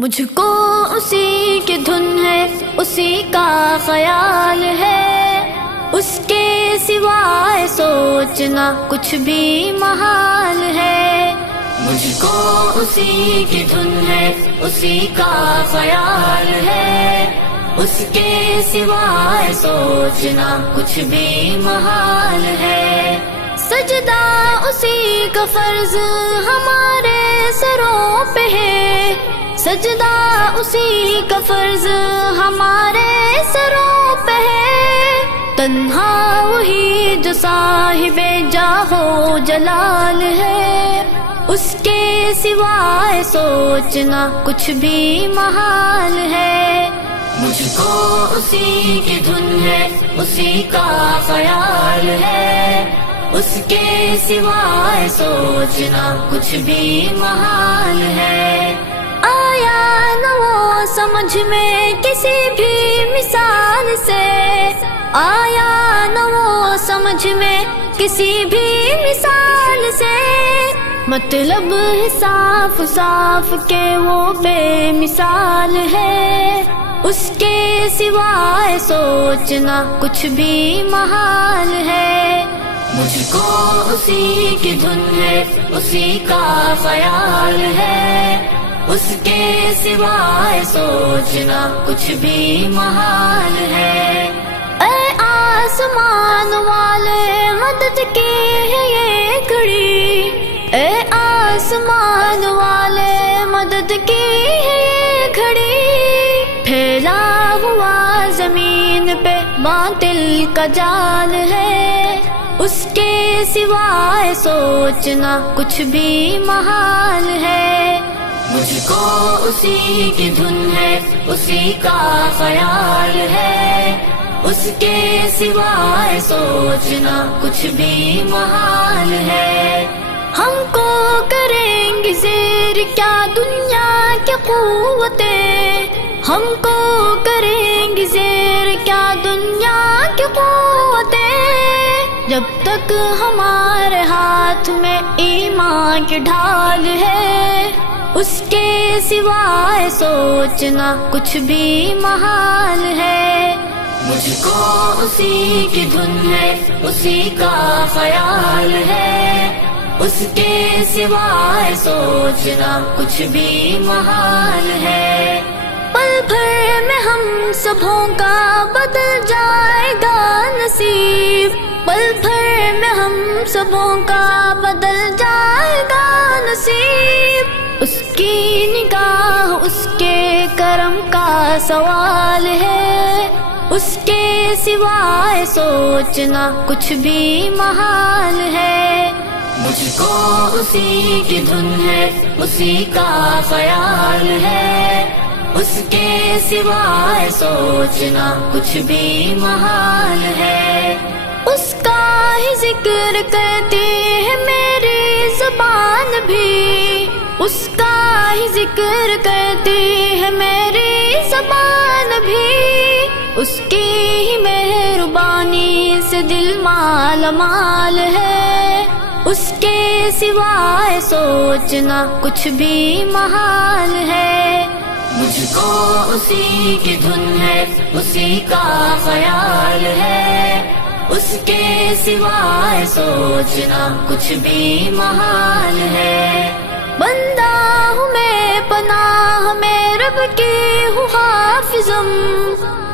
مجھ کو اسی کی دھن ہے، اسی کا خیال ہے، اس کے سوائے سوچنا کچھ بھی محال ہے۔ مجھ کو اسی کی دھن ہے، اسی کا خیال ہے، اس کے سوائے سوچنا کچھ بھی محال ہے۔ سجدہ اسی کا فرض ہمارے سروں پہ ہے، سجدہ اسی کا فرض ہمارے سروں پہ ہے۔ تنہا وہی جو صاحب جاہ و جلال ہے، اس کے سوائے سوچنا کچھ بھی محال ہے۔ مجھ کو اسی کی دھن ہے، اسی کا خیال ہے، اس کے سوائے سوچنا کچھ بھی محال ہے۔ آیا نہ وہ سمجھ میں کسی بھی مثال سے، آیا نہ وہ سمجھ میں کسی بھی مثال سے، مطلب صاف صاف کہ وہ بے مثال ہے، اس کے سوائے سوچنا کچھ بھی محال ہے۔ مجھ کو اسی کی دھن ہے، اسی کا خیال ہے، اس کے سوائے سوچنا کچھ بھی محال ہے۔ اے آسمان والے مدد کی ہے یہ گھڑی، اے آسمان والے مدد کی ہے یہ گھڑی، پھیلا ہوا زمین پہ باطل کا جال ہے، اس کے سوائے سوچنا کچھ بھی محال ہے۔ مجھ کو اسی کی دھن ہے، اسی کا خیال ہے، اس کے سوائے سوچنا کچھ بھی محال ہے۔ ہم کو کریں گی زیر کیا دنیا کی قوتیں، ہم کو کریں گی زیر کیا دنیا کی قوتیں، جب تک ہمارے ہاتھ میں ایمان کی ڈھال ہے، اس کے سوائے سوچنا کچھ بھی محال ہے۔ مجھ کو اسی کی دھن ہے، اسی کا خیال ہے، اس کے سوائے سوچنا کچھ بھی محال ہے۔ پل بھر میں ہم سبھوں کا بدل جائے گا نصیب، پل بھر میں ہم سبھوں کا بدل جائے گا نصیب، اس کی نگاہ اس کے کرم کا سوال ہے، اس کے سوائے سوچنا کچھ بھی محال ہے۔ مجھ کو اسی کی دھن ہے، اسی کا خیال ہے، اس کے سوائے سوچنا کچھ بھی محال ہے۔ اس کا ہی ذکر کرتی ہے میری زبان بھی، اس کا ہی ذکر کرتی ہے میری زبان بھی، اس کی ہی مہربانی سے دل مال مال ہے، اس کے سوائے سوچنا کچھ بھی محال ہے۔ مجھ کو اسی کی دھن ہے، اسی کا خیال ہے، اس کے سوائے سوچنا کچھ بھی محال ہے۔ بندہ ہوں میں پناہ میں رب کی ہوں حافظم،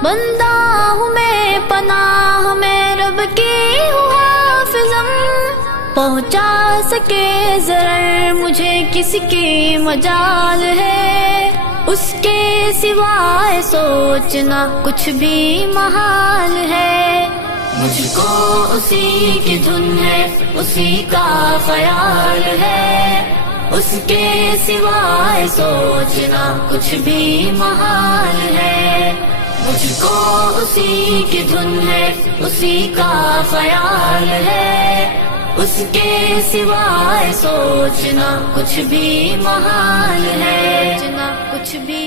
بندہ ہوں میں پناہ میں رب کی ہوں حافظم، پہنچا سکے ضرر مجھے کس کی مجال ہے، اس کے سوائے سوچنا کچھ بھی محال ہے۔ مجھ کو اسی کی دھن ہے، اسی کا خیال ہے، اس کے سوائے سوچنا کچھ بھی محال ہے۔ مجھ کو اسی کی دھن ہے، اسی کا خیال ہے، اس کے سوائے سوچنا کچھ بھی محال ہے، کچھ بھی